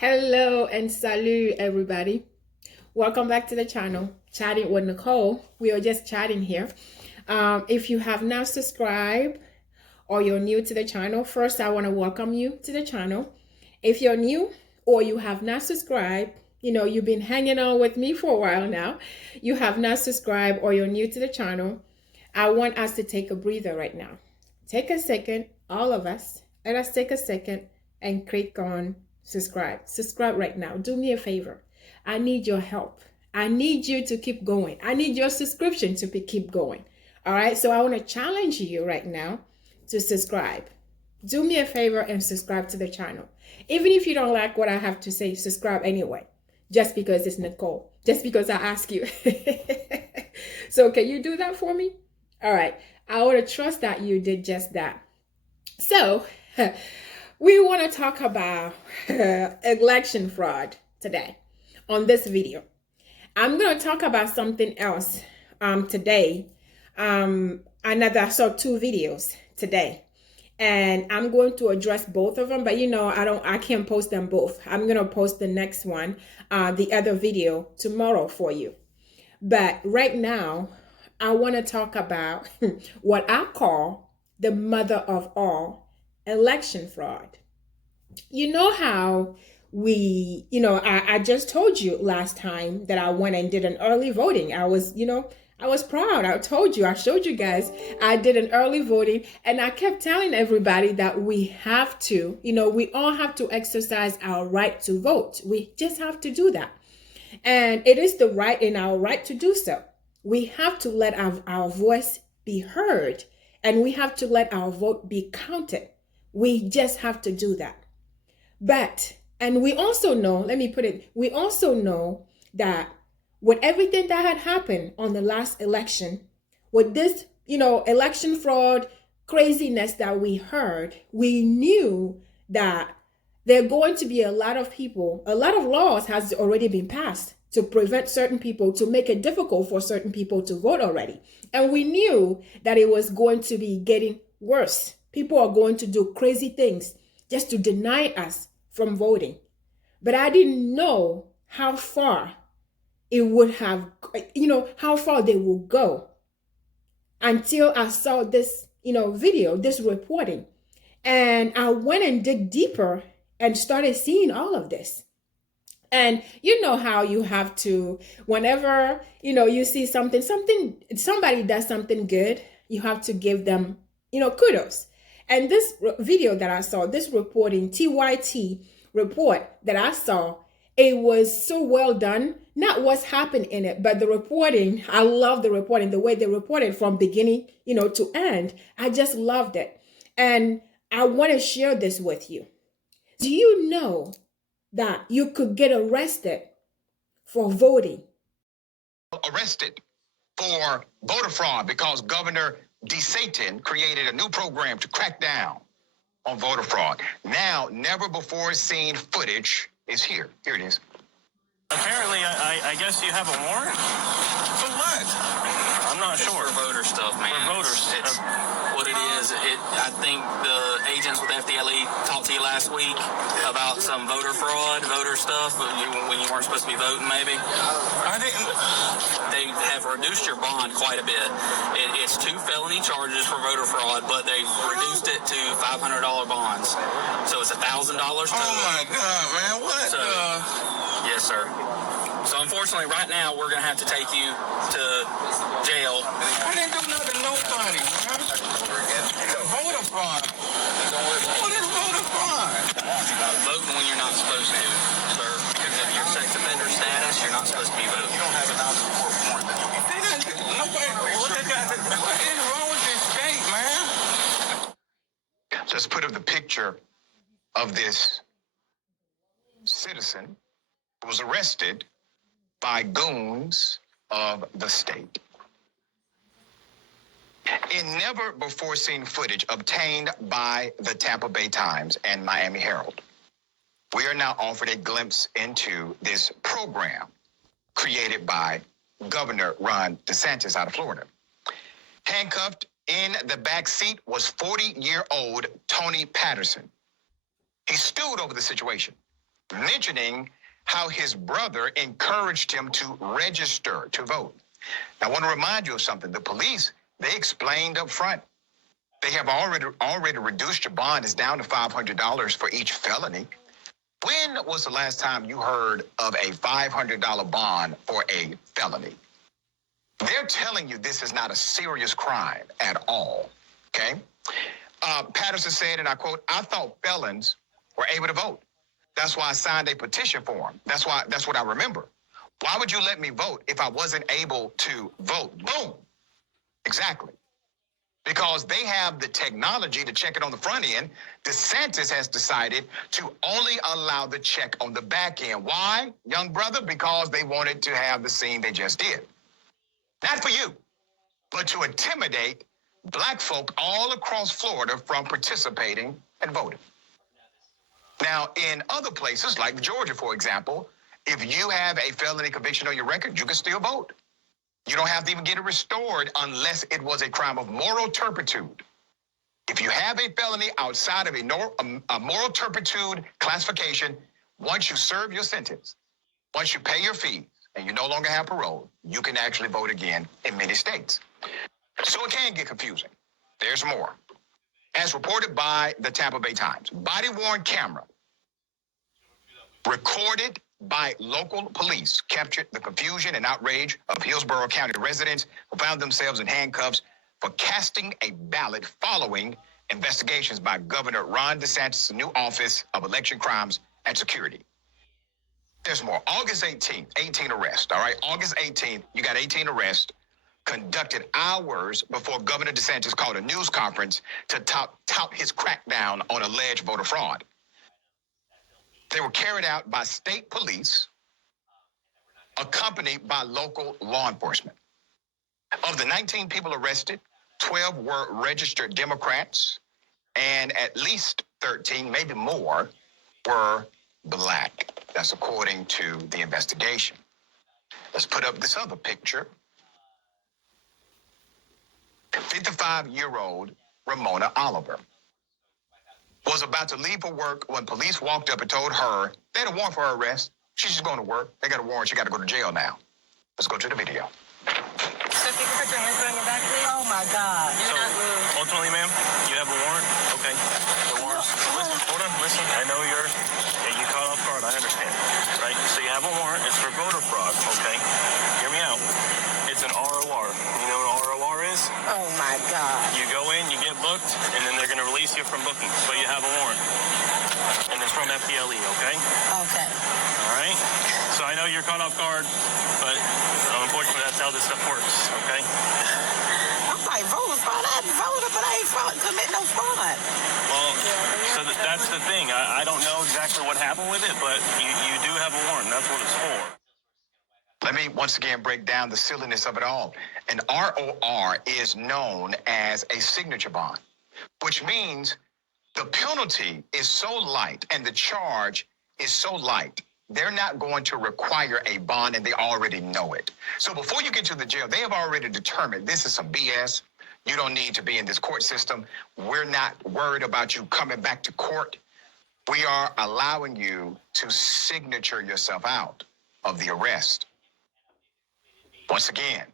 Hello and salut, everybody. Welcome back to the channel, Chatting with Nicole. We are just chatting here. If you have not subscribed or you're new to the channel, first I want to welcome you to the channel. If you're new or you have not subscribed, you've been hanging on with me for a while now, you have not subscribed or you're new to the channel, I want us to take a breather right now. Take a second, all of us, let us take a second and click on subscribe. Subscribe right now. Do me a favor. I need your help. I need you to keep going. I need your subscription to keep going. All right. So I want to challenge you right now to subscribe. Do me a favor and subscribe to the channel. Even if you don't like what I have to say, subscribe anyway. Just because it's Nicole. Just because I ask you. So can you do that for me? All right. I want to trust that you did just that. So we want to talk about election fraud today on this video. I'm going to talk about something else today. I saw two videos today, and I'm going to address both of them, but I can't post them both. I'm going to post the next one, the other video tomorrow for you. But right now, I want to talk about what I call the mother of all election fraud. You know how I just told you last time that I went and did an early voting. I was proud. I showed you guys, I did an early voting, and I kept telling everybody that we have to, we all have to exercise our right to vote. We just have to do that. And it is the right in our right to do so. We have to let our voice be heard, and we have to let our vote be counted. We just have to do that. And we also know, we also know that with everything that had happened on the last election, with this, election fraud craziness that we heard, we knew that there are going to be a lot of laws has already been passed to prevent certain people, to make it difficult for certain people to vote already. And we knew that it was going to be getting worse. People are going to do crazy things just to deny us from voting. But I didn't know how far it would have, how far they will go until I saw this, video, this reporting. And I went and dig deeper and started seeing all of this. And you know how you have to, whenever, you see somebody does something good, you have to give them, kudos. And this video that I saw, this reporting, TYT report that I saw, it was so well done. Not what's happened in it, but the reporting. I love the reporting, the way they reported from beginning, to end. I just loved it. And I want to share this with you. Do you know that you could get arrested for voting? Arrested for voter fraud because Governor DeSantis created a new program to crack down on voter fraud. Now, never before seen footage is here. Here it is. Apparently, I guess you have a warrant? For what? I'm not sure. For voter stuff, man. For voters. It's what it is. I think the agents with FDLE talked to you last week about some voter fraud, voter stuff, when you weren't supposed to be voting, maybe. I didn't. They have reduced your bond quite a bit. It's 2 felony charges for voter fraud, but they've reduced it to $500 bonds. So it's $1,000 total. Oh my God, man! What? So, yes, sir. So unfortunately, right now we're gonna have to take you to jail. I didn't do nothing to nobody, man. Voter fraud. What is voter fraud? Voting when you're not supposed to, sir. Because of your sex offender status, you're not supposed to be voting. You don't have an ounce of court warrant. Nobody. What is wrong with this state, man? Let's put up the picture of this citizen who was arrested by goons of the state. In never before seen footage obtained by the Tampa Bay Times and Miami Herald, we are now offered a glimpse into this program created by Governor Ron DeSantis out of Florida. Handcuffed in the back seat was 40-year-old Tony Patterson. He stewed over the situation mentioning how his brother encouraged him to register to vote. Now, I want to remind you of something. The police, they explained up front, they have already reduced your bond. It's down to $500 for each felony. When was the last time you heard of a $500 bond for a felony? They're telling you this is not a serious crime at all, okay? Patterson said, and I quote, "I thought felons were able to vote. That's why I signed a petition for him. That's what I remember. Why would you let me vote if I wasn't able to vote?" Boom. Exactly. Because they have the technology to check it on the front end. DeSantis has decided to only allow the check on the back end. Why, young brother? Because they wanted to have the scene they just did. Not for you, but to intimidate black folk all across Florida from participating and voting. Now, in other places, like Georgia, for example, if you have a felony conviction on your record, you can still vote. You don't have to even get it restored unless it was a crime of moral turpitude. If you have a felony outside of a moral turpitude classification, once you serve your sentence, once you pay your fee, and you no longer have parole, you can actually vote again in many states. So it can get confusing. There's more. As reported by the Tampa Bay Times, body-worn camera recorded by local police captured the confusion and outrage of Hillsborough County residents who found themselves in handcuffs for casting a ballot following investigations by Governor Ron DeSantis' new Office of Election Crimes and Security. There's more. August 18th, 18 arrests, all right? August 18th, you got 18 arrests conducted hours before Governor DeSantis called a news conference to tout his crackdown on alleged voter fraud. They were carried out by state police, accompanied by local law enforcement. Of the 19 people arrested, 12 were registered Democrats, and at least 13, maybe more, were black. That's according to the investigation. Let's put up this other picture. 55-year-old Ramona Oliver was about to leave for work when police walked up and told her they had a warrant for her arrest. She's just going to work. They got a warrant. She got to go to jail now. Let's go to the video. So take a picture and bring it back, please. Oh my God. So, ultimately, ma'am, you have a warrant? Okay. The warrants. Listen, hold on, listen. I know you caught off guard. I understand. Right? So you have a warrant. It's for voter fraud. Okay. Hear me out. It's an ROR. You know what an ROR is? Oh my God. You go in, you get booked, and then they're going to release you from booking. But you have a warrant. And it's from FPLE, okay? Okay. All right? So I know you're caught off guard, but unfortunately that's how this stuff works, okay? I'm like, voter fraud. I voted, but I ain't commit no fraud. Well, so that's the thing. I don't know exactly what happened with it, but you do have a warrant. That's what it's for. Let me once again break down the silliness of it all. An ROR is known as a signature bond, which means the penalty is so light and the charge is so light, they're not going to require a bond, and they already know it. So before you get to the jail, they have already determined this is some BS. You don't need to be in this court system. We're not worried about you coming back to court. We are allowing you to signature yourself out of the arrest. Once again,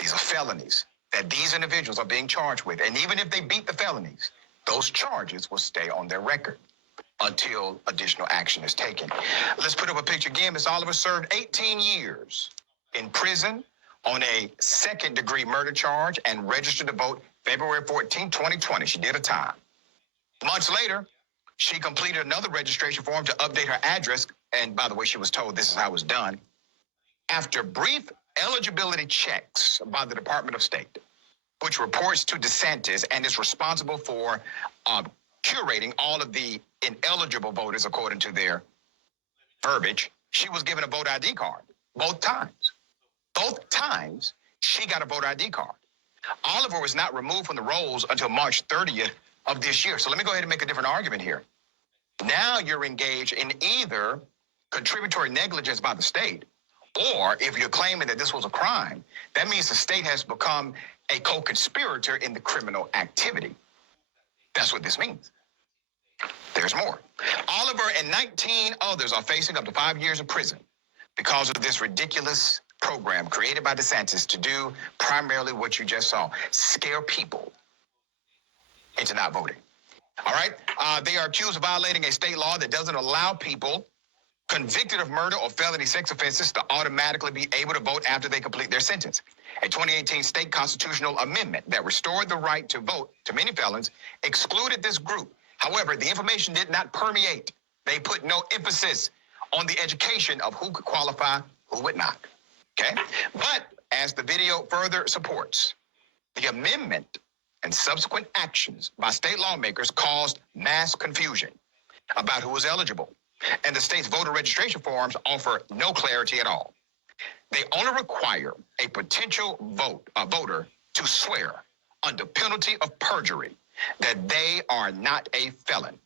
these are felonies that these individuals are being charged with. And even if they beat the felonies, those charges will stay on their record until additional action is taken. Let's put up a picture again. Miss Oliver served 18 years in prison on a second-degree murder charge and registered to vote February 14, 2020. She did a time. Months later, she completed another registration form to update her address. And by the way, she was told this is how it was done. After brief eligibility checks by the Department of State, which reports to DeSantis and is responsible for curating all of the ineligible voters according to their verbiage, she was given a voter ID card both times. Both times, she got a voter ID card. Oliver was not removed from the rolls until March 30th of this year. So let me go ahead and make a different argument here. Now you're engaged in either contributory negligence by the state, or if you're claiming that this was a crime, that means the state has become a co-conspirator in the criminal activity. That's what this means. There's more. Oliver and 19 others are facing up to 5 years in prison because of this ridiculous program created by DeSantis to do primarily what you just saw, scare people into not voting. All right? They are accused of violating a state law that doesn't allow people convicted of murder or felony sex offenses to automatically be able to vote after they complete their sentence. A 2018 state constitutional amendment that restored the right to vote to many felons excluded this group. However, the information did not permeate. They put no emphasis on the education of who could qualify, who would not. Okay? But as the video further supports, the amendment and subsequent actions by state lawmakers caused mass confusion about who was eligible. And the state's voter registration forms offer no clarity at all. They only require a potential voter to swear under penalty of perjury that they are not a felon,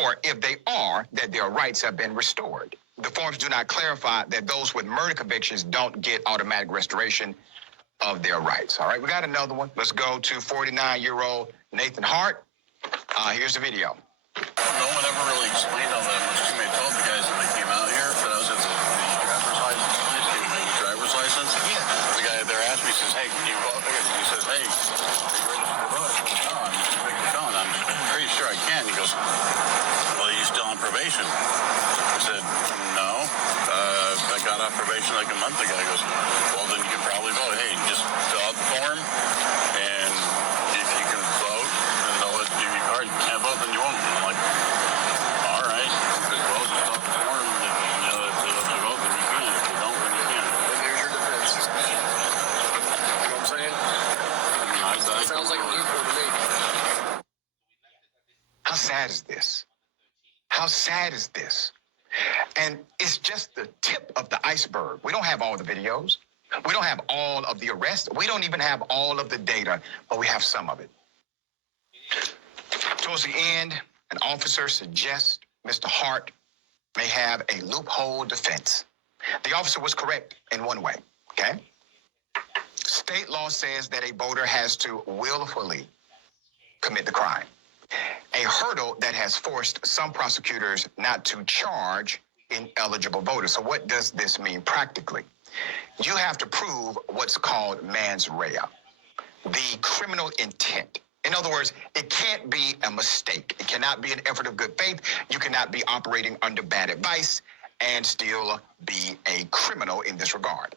or if they are, that their rights have been restored. The forms do not clarify that those with murder convictions don't get automatic restoration of their rights. All right, we got another one. Let's go to 49-year-old Nathan Hart. Here's the video. No one ever really explained all that much to me. I told the guys when they came out here that I was at the driver's license. Yeah. The guy there asked me, he says, hey, can you vote? He says, hey, are you registered to vote? No, I'm just a big felon. I'm pretty sure I can. He goes, well, are you still on probation? I said, no. I got off probation like a month ago. He goes, well, then you can probably vote. Hey, just fill out the form, and if you can vote, then they'll let you give you a card. You can't vote, then you won't. I'm like, all right. He says, well, just fill out the form, and if they let you vote, then you can. If you don't, then you can't. And there's your defense. You know what I'm saying? That sounds like a loophole to me. How sad is this? How sad is this? And it's just the tip of the iceberg. We don't have all the videos. We don't have all of the arrests. We don't even have all of the data, but we have some of it. Towards the end, an officer suggests Mr. Hart may have a loophole defense. The officer was correct in one way, okay? State law says that a voter has to willfully commit the crime. A hurdle that has forced some prosecutors not to charge ineligible voters. So what does this mean practically? You have to prove what's called mens rea, the criminal intent. In other words, it can't be a mistake. It cannot be an effort of good faith. You cannot be operating under bad advice and still be a criminal in this regard.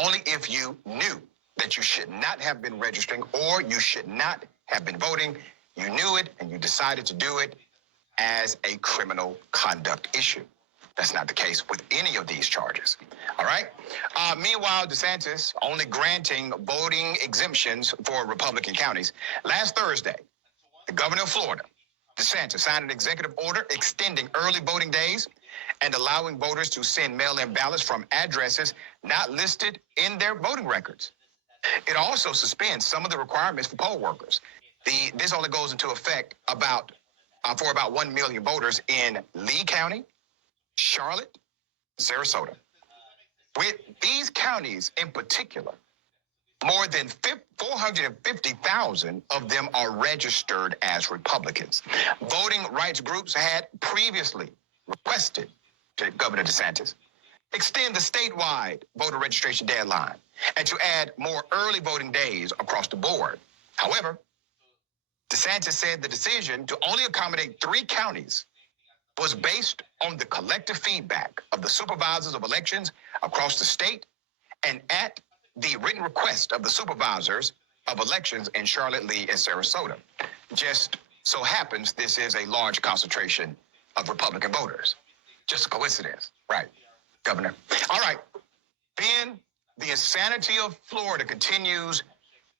Only if you knew that you should not have been registering or you should not have been voting, you knew it and you decided to do it as a criminal conduct issue. That's not the case with any of these charges. All right. Meanwhile, DeSantis only granting voting exemptions for Republican counties. Last Thursday, the governor of Florida, DeSantis, signed an executive order extending early voting days and allowing voters to send mail-in ballots from addresses not listed in their voting records. It also suspends some of the requirements for poll workers. This only goes into effect for about 1 million voters in Lee County, Charlotte, Sarasota. With these counties in particular, more than 450,000 of them are registered as Republicans. Voting rights groups had previously requested to Governor DeSantis extend the statewide voter registration deadline and to add more early voting days across the board. However, DeSantis said the decision to only accommodate 3 counties was based on the collective feedback of the supervisors of elections across the state and at the written request of the supervisors of elections in Charlotte, Lee, and Sarasota. Just so happens this is a large concentration of Republican voters. Just a coincidence, right, Governor? All right, Ben, the insanity of Florida continues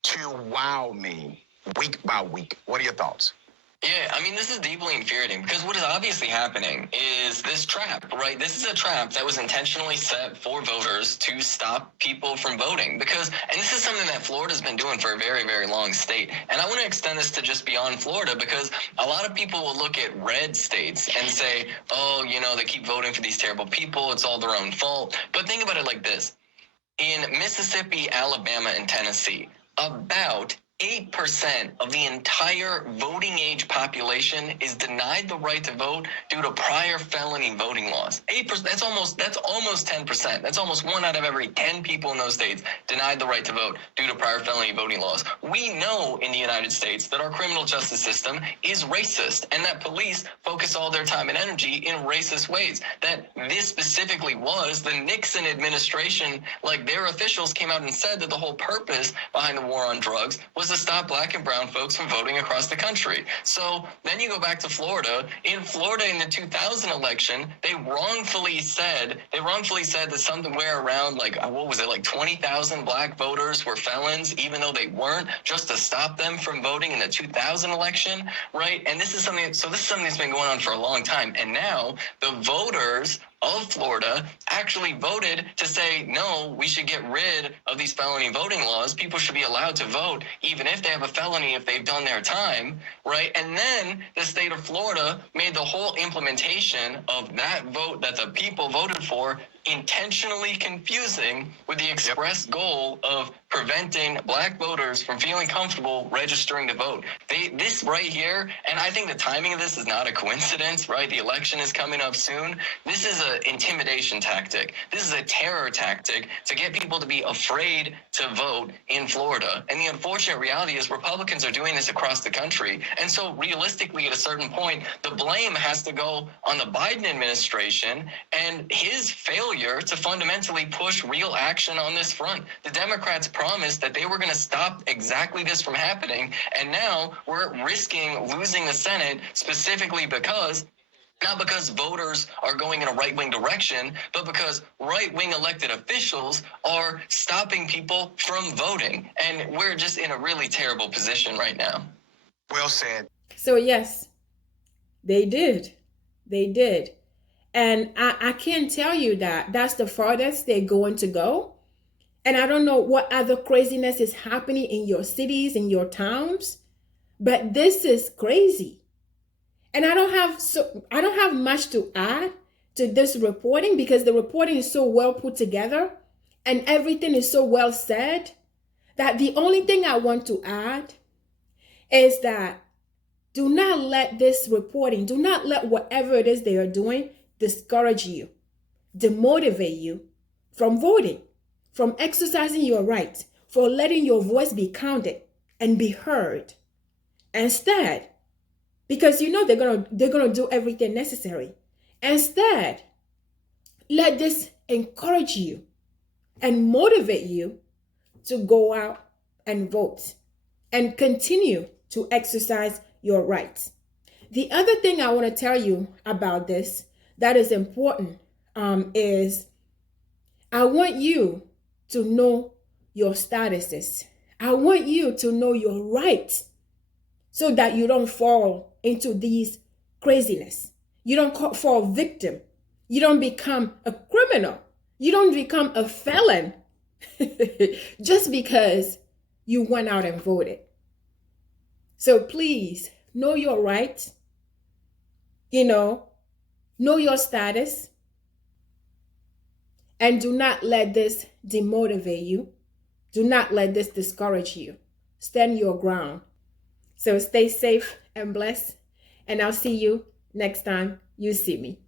to wow me week by week. What are your thoughts? Yeah, I mean, this is deeply infuriating because what is obviously happening is this trap, right? This is a trap that was intentionally set for voters to stop people from voting because, and this is something that Florida's been doing for a very, very long state. And I want to extend this to just beyond Florida because a lot of people will look at red states and say, oh, you know, they keep voting for these terrible people. It's all their own fault. But think about it like this. In Mississippi, Alabama, and Tennessee, about 8% of the entire voting age population is denied the right to vote due to prior felony voting laws. 8%, that's almost 10%. That's almost 1 out of every 10 people in those states denied the right to vote due to prior felony voting laws. We know in the United States that our criminal justice system is racist and that police focus all their time and energy in racist ways. That this specifically was the Nixon administration, like their officials came out and said that the whole purpose behind the war on drugs was to stop black and brown folks from voting across the country. So then you go back to Florida. In Florida in the 2000 election, they wrongfully said that somewhere around like 20,000 black voters were felons, even though they weren't, just to stop them from voting in the 2000 election, right? And this is something that's been going on for a long time. And now the voters of Florida actually voted to say, no, we should get rid of these felony voting laws. People should be allowed to vote, even if they have a felony, if they've done their time, right? And then the state of Florida made the whole implementation of that vote that the people voted for intentionally confusing with the express goal of preventing black voters from feeling comfortable registering to vote. This right here, and I think the timing of this is not a coincidence, right? The election is coming up soon. This is an intimidation tactic. This is a terror tactic to get people to be afraid to vote in Florida. And the unfortunate reality is Republicans are doing this across the country. And so realistically, at a certain point, the blame has to go on the Biden administration and his failure to fundamentally push real action on this front. The Democrats promised that they were going to stop exactly this from happening, and now we're risking losing the Senate specifically because not because voters are going in a right-wing direction, but because right-wing elected officials are stopping people from voting. And we're just in a really terrible position right now. Well said. So yes, they did. They did. And I can't tell you that that's the farthest they're going to go. And I don't know what other craziness is happening in your cities, in your towns, but this is crazy. And I don't have much to add to this reporting because the reporting is so well put together and everything is so well said that the only thing I want to add is that do not let this reporting, do not let whatever it is they are doing discourage you, demotivate you from voting, from exercising your right, for letting your voice be counted and be heard. Instead, because you know they're gonna do everything necessary. Instead, let this encourage you and motivate you to go out and vote and continue to exercise your rights. The other thing I want to tell you about this that is important is I want you to know your statuses. I want you to know your rights so that you don't fall into these craziness. You don't fall victim. You don't become a criminal. You don't become a felon just because you went out and voted. So please know your rights, know your status, and do not let this demotivate you. Do not let this discourage you. Stand your ground. So stay safe and blessed, and I'll see you next time you see me.